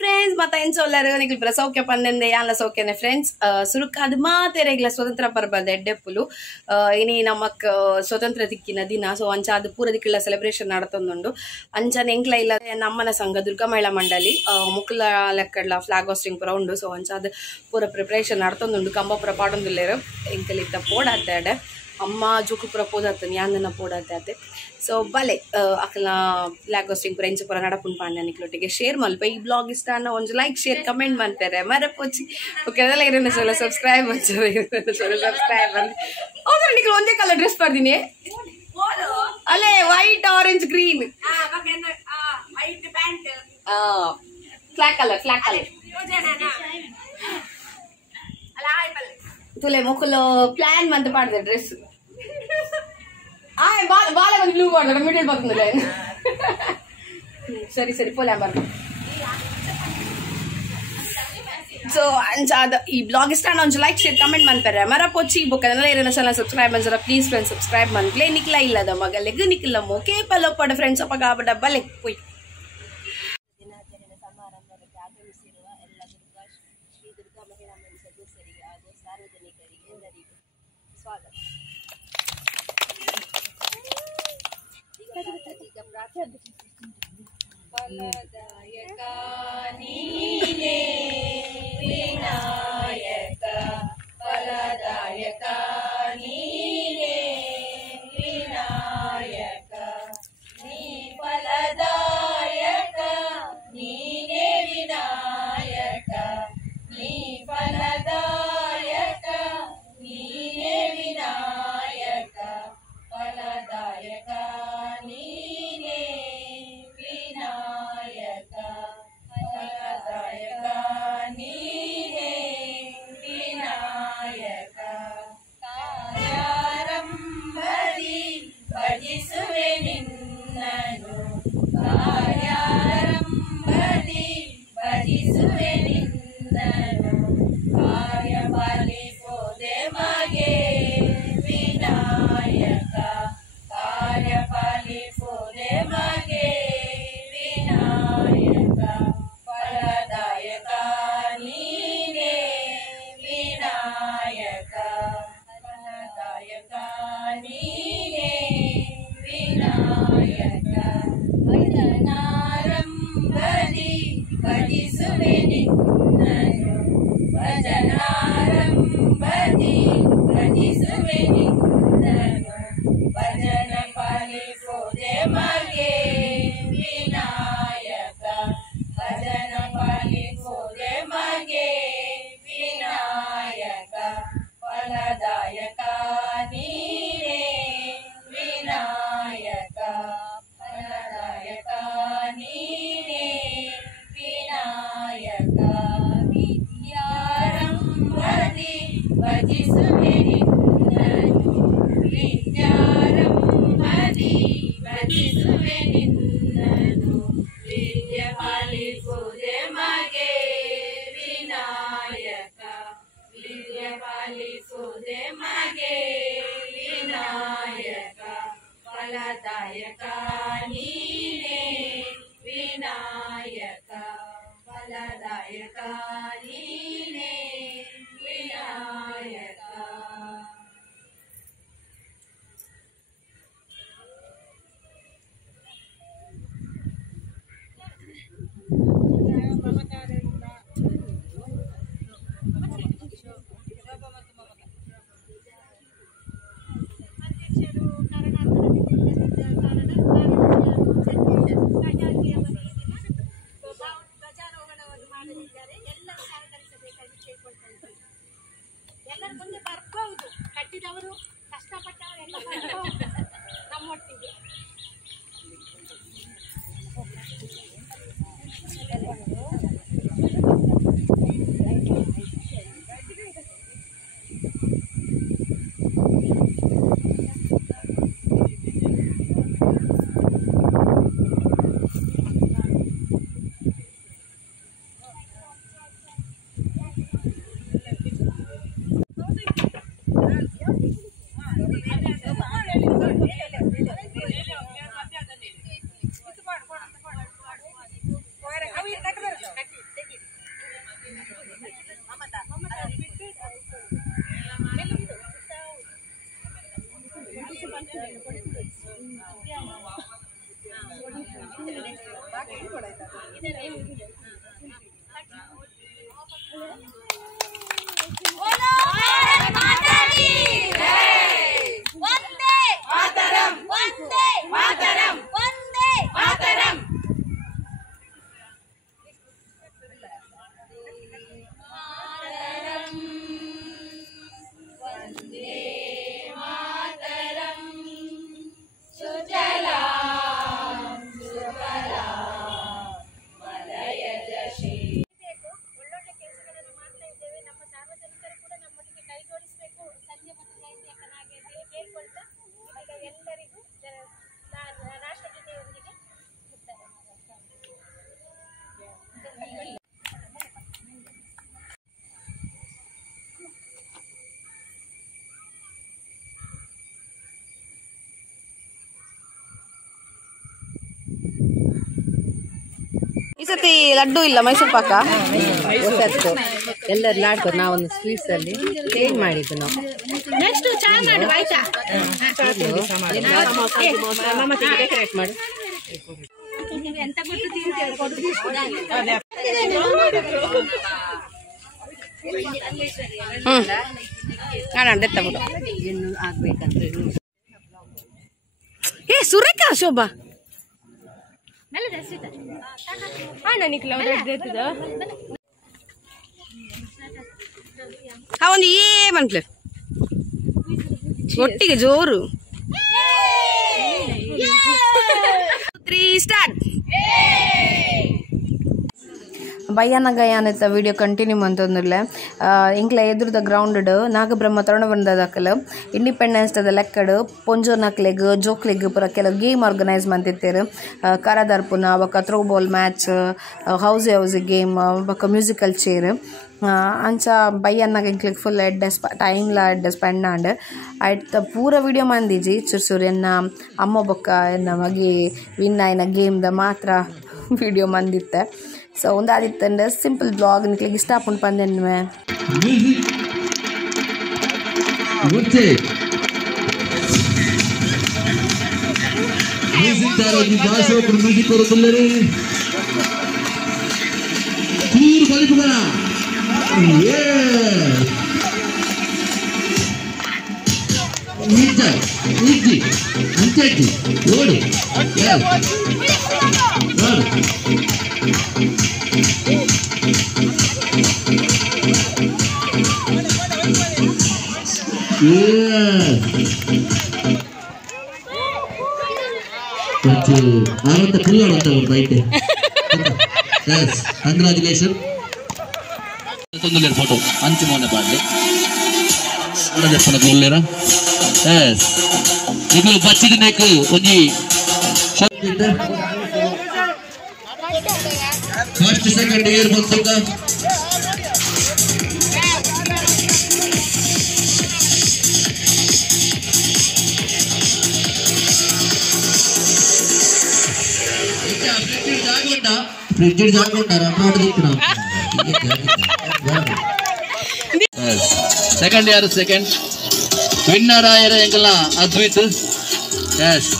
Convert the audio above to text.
Friends ಮತ್ತೆ ಏನ್ solar ನಿಕ್ಲು ಸೌಖ್ಯ ಪಂದೆ ಯಾನ್ಲ ಸೌಖ್ಯನೆ ಫ್ರೆಂಡ್ಸ್ ಸುರುಕಾದ ಮಾತೆ ರೆಗ್ಲ ಸ್ವತಂತ್ರ ಪರ್ಬದ ಎಡ್ಡೆಪ್ಪುಲು ಇನಿ ನಮಕ್ ಸ್ವತಂತ್ರ ದಿಕ್ಕಿನ ದಿನ ಸೊ ಅಂಚ ಅದು ಪೂರ ದಿಕ್ಕಿಲ ಸೆಲೆಬ್ರೇಷನ್ ನಡತೊಂದುಂಡು ಅಂಚನೆ ಎಂಕ್ಲ ಇಲ್ಲ ನಮ್ಮನ ಸಂಘ ದುರ್ಗಾ ಮಹಿಳಾ ಮಂಡಳಿ ಮುಕ್ಲ ಲೆಕ್ಕಡ್ಲ ಫ್ಲಾಗ್ ಹೋಸ್ಟಿಂಗ್ ಪೂರ ಉಂಡು ಸೊ ಅಂಚ ಅದು ಪೂರ ಪ್ರಿಪರೇಷನ್ ನಡತೊಂದುಂಡು ಕಂಬ ಪೂರ ಪಾಡೊಂದುಲ್ಲೇರು ಎಂಕಲಿದ್ದ ಪೋಡಾತೆ ಅಮ್ಮ ಜೋಕು ಪೂರ ಪೋದಾತ ಯಾನ್ನ ಪೋಡಾತೆ ಸೊ ಬಲೆ ಅಕಲ್ನ ಫ್ಲಾಗ್ ಹೋಸ್ಟಿಂಗ್ ಪೂರ ಇಂಚ ಪೂರ ನಡಪುನ್ ಪಾಂಡೆ ನಿಕ್ಲೊಟ್ಟಿಗೆ ಶೇರ್ ಮಲ್ಪ ಈ ಬ್ಲಾಗ್ ಇಷ್ಟ ಅನ್ನೋ ಒಂದು ಲೈಕ್ ಶೇರ್ ಕಮೆಂಟ್ ಮಾಡ್ತಾರೆ ಮರಪೋಚಿ ಓಕೆ ಅದೆಲ್ಲ ಇರೋಣ ಸಲ ಸಬ್ಸ್ಕ್ರೈಬ್ ಸಬ್ಸ್ಕ್ರೈಬ್ ಹೌದ್ರ ನಿಕ್ಲು ಒಂದೇ ಕಲರ್ ಡ್ರೆಸ್ ಬರ್ದೀನಿ ಅಲ್ಲೇ white orange green flag colour ತುಲೆ ಮುಕ್ಕಲು ಪ್ಲಾನ್ ಮಂತ್ ಮಾಡಿದೆ ಡ್ರೆಸ್ ಬಾಳೆ ಒಂದು ಬ್ಲೂ ಮಾಡ್ದೆ ಮಿಡಲ್ ಬರ್ತದೆ ಸರಿ ಪೋಲೆ ಬರ್ದು ಸೊ ಅಂಚಾದ ಈ ಬ್ಲಾಗ್ ಇಷ್ಟ ಒಂದು ಲೈಕ್ ಶೇರ್ ಕಮೆಂಟ್ ಮಾಡ್ತಾರೆ ಮರಪೊಚ್ಚಿ ಬೊಕ್ಕನೆಲ್ಲ ಇರೋಣ ಚಾನಲ್ ಸಬ್ಸ್ಕ್ರೈಬ್ ಮಾಡ್ಸಾರ ಪ್ಲೀಸ್ ಫ್ರೆಂಡ್ಸ್ ಸಬ್ಸ್ಕ್ರೈಬ್ ಮಾಡ್ಲೇ ನಿಕ್ಲ ಇಲ್ಲದ ಮಗಲೆಗ್ ನಿಕ್ಲ ಮೋಕೆ ಪಲೋಪಡ ಫ್ರೆಂಡ್ಸ್ ಅಪ್ಪ ಗಾಬಡ ಬಲೆ ಪುಯ್ ದಿನಾಚರಣೆ ಸಮಾರಂಭಕ್ಕೆ ಆಗಮಿಸಿರುವ ಎಲ್ಲ ಶ್ರೀ ದುರ್ಗಾ ಮಹಿಳಾ ಮಂಡಳಿ ಸದಸ್ಯರಿಗೆ ಹಾಗೂ ಸಾರ್ವಜನಿಕರಿಗೆ ಎಲ್ಲರಿಗೂ ಸ್ವಾಗತ. ಈಗ ಪ್ರಾರ್ಥನೆ ಫಲದಾಯಕ ನೀನೇ ವಿನಾಯಕ ಫಲದಾಯಕ ನೀನೇ ವಿನಾಯಕ ನೀ ಫಲದಾಯಕ ನೀನೇ ವಿನಾಯಕ ನೀ ಫಲದಾಯಕ ನೀನೇ ವಿನಾಯಕ ಫಲದಾಯಕ ನೀನೇ ವಿನಾಯಕ ಫಲದಾಯಕ ನೀನೇ ವಿನಾಯಕ ಕಾರ್ಯಾರಂಭದಿ ಭಜಿಸುವೆ ನಿನ್ನನು ಕಾರ್ಯಾರಂಭದಿ ಭಜಿಸುವೆ ನಿನ್ನನು ಕಾರ್ಯ ಪಾಲಿಸೋದೆ ಮಗೆ ವಿನಾಯಕ ಕಾರ್ಯ ಪಾಲಿಸೋದೆ ಮಗೆ ವಿನಾಯಕ ಫಲದಾಯಕ ನೀನೇ ವಿನಾಯಕ ಫಲದಾಯಕ ನೀನೇ ವಿನಾಯಕ ಭಜನಾರಂಭದಿ ಭಜಿಸುವೆ ನಿನ್ನನು ಭಜನಾರಂಭದಿ ಭಜಿಸುವೆ ನಿನ್ನನು ಭಜನ ಪಾಲಿಸೋದೆ ಮಗೆ ವಿನಾಯಕ ಭಜನ ಪಾಲಿಸೋದೆ ಮಗೆ ವಿನಾಯಕ ಫಲದಾಯಕ ನೀನೇ ವಿನಾಯಕ ಫಲದಾಯಕ ನೀನೇ ವಿನಾಯಕ ವಿದ್ಯಾರಂಭದಿ ಭಜಿಸುವೆ ನಿನ್ನನು ವಿದ್ಯಾರಂಭದಿ ಭಜಿಸುವೆ ನಿನ್ನನು ವಿದ್ಯೆ ಪಾಲಿಸೋದೆ ಮಗೆ ವಿನಾಯಕ ವಿದ್ಯೆ ಪಾಲಿಸೋದೆ ಮಗೆ ವಿನಾಯಕ ಫಲದಾಯಕ ನೀನೇ ವಿನಾಯಕ ಫಲದಾಯಕ ನೀನೇ ವಿನಾಯಕ ಎಲ್ಲರ ಮುಂದೆ ಬರ್ಬಹುದು ಕಟ್ಟಿದವರು ಕಷ್ಟಪಟ್ಟವರು ಎಲ್ಲ ಬರ್ಬಹುದು ನಮ್ಮೊಟ್ಟಿಗೆ ಈ ಸತಿ ಲಡ್ಡು ಇಲ್ಲ ಮೈಸೂರು ಪಾಕ ಹೊಸತ್ತು ಎಲ್ಲರೂ ಲಾಡ್ಕೊ ನಾವೊಂದು ಸ್ವೀಟ್ಸ್ ಅಲ್ಲಿ ಚೇಂಜ್ ಮಾಡಿದ್ದು ನಾವು ನೆಕ್ಸ್ಟ್ ಚಾ ಮಾಡು ಆಯ್ತಾ ಡೆಕೋರೇಟ್ ಮಾಡು ಎಂತ ಕೊಟ್ಟು ನಾನು ದೆತ್ತ ಬಿಡು ಇನ್ನು ಆಗ್ಬೇಕಂದ್ರೆ ಏ ಸುರೇಖಾ ಶೋಭಾ ಒಂದು ಏ ಬಂಟ್ಲೆ ಒಟ್ಟಿಗೆ ಜೋರು 3 ಸ್ಟಾರ್ಟ್ ಬಯ್ಯನ ಗಯ್ಯಾನತ್ತ ವಿಡಿಯೋ ಕಂಟಿನ್ಯೂ ಅಂತಂದಿರಲೆ ಇಂಕ್ಲ ಎದುರುದ ಗ್ರೌಂಡ್ ನಾಗಬ್ರಹ್ಮ ತರುಣಬಂಧದಕ್ಕಲು ಇಂಡಿಪೆಂಡೆನ್ಸ್ ಡೇದ ಲೆಕ್ಕಡು ಪೊಂಜೋನಕ್ಲೆಗ್ ಜೋಕ್ಲೆಗ್ ಪೂರ ಕೆಲವು ಗೇಮ್ ಆರ್ಗನೈಸ್ ಮಂತಿತ್ತೇರು ಕರದರ್ಪುನ ಬೊಕ್ಕ throw ball match house game ಬೊಕ್ಕ ಮ್ಯೂಸಿಕಲ್ ಚೇರ್ ಅಂಚ ಬಯ್ಯನ್ನಾಗ ಇಂಕ್ಲಿಗೆ ಫುಲ್ ಟೈಮ್ಲ ಸ್ಪೆಂಡ್ ಆಂಡ್ ಆಯ್ತು ಪೂರ ವಿಡಿಯೋ ಮಂದಿಜಿ ಚುರ್ಸೂರು ಎನ್ನ ಅಮ್ಮ ಬೊಕ್ಕ ಎನ್ನ ಮಗಿ ವಿನ್ ಆಯ್ನ ಗೇಮ್ದ ಮಾತ್ರ ವಿಡಿಯೋ ಮಂದಿತ್ತೆ ಸೊ ಒಂದಾದಿತ್ತಂದ್ರೆ ಸಿಂಪಲ್ ಬ್ಲಾಗ್ ನಿಕ್ಲಿಗೆ ಇಷ್ಟ ಆಪುಂಡು ಪಂದೆನ್ವೆ ಕಂಗ್ರಾಚುಲೇಷನ್ ಫೋಟೋ ಅಂತಿಮೋನ ಪಾಡ್ಲಿ ಗೊಲ್ಲೆರ ಎಸ್ ಇದು ಬಚ್ಚಿದ ನೆಕ್ ಒಂಜಿ ಫಸ್ಟ್ ಸೆಕೆಂಡ್ ಇಯರ್ ಬಂತುಗ ಫ್ರಿಡ್ಜ್ ಜಾಗೊಂಡಾರ ಮಾಡೋದಿತ್ತು ಸೆಕೆಂಡ್ ಯಾರು ಸೆಕೆಂಡ್ ವಿನ್ನರ್ ಆಯರ ಎಂಗಲ್ಲ ಅದ್ವಿತ್ ಎಸ್